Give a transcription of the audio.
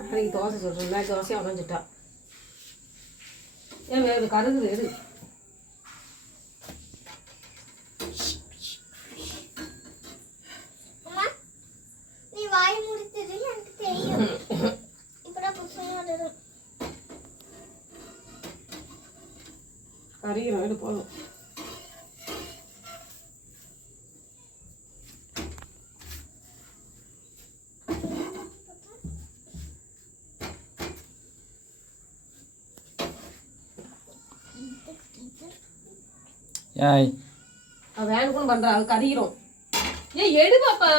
அன்றைக்கி தோசை சொல்கிறேன் தோசையாக உடஞ்சிட்டா ஏன் வேறு கருது எடு நீ வாய் முடித்தது எனக்கு தெரியும் இப்பதான் புதுசாக கறிகிறோம் எடு போதும் ஏய் வேணுக்குன்னு பண்ணுறா அது கறிகிறோம் ஏன் எடு பாப்பா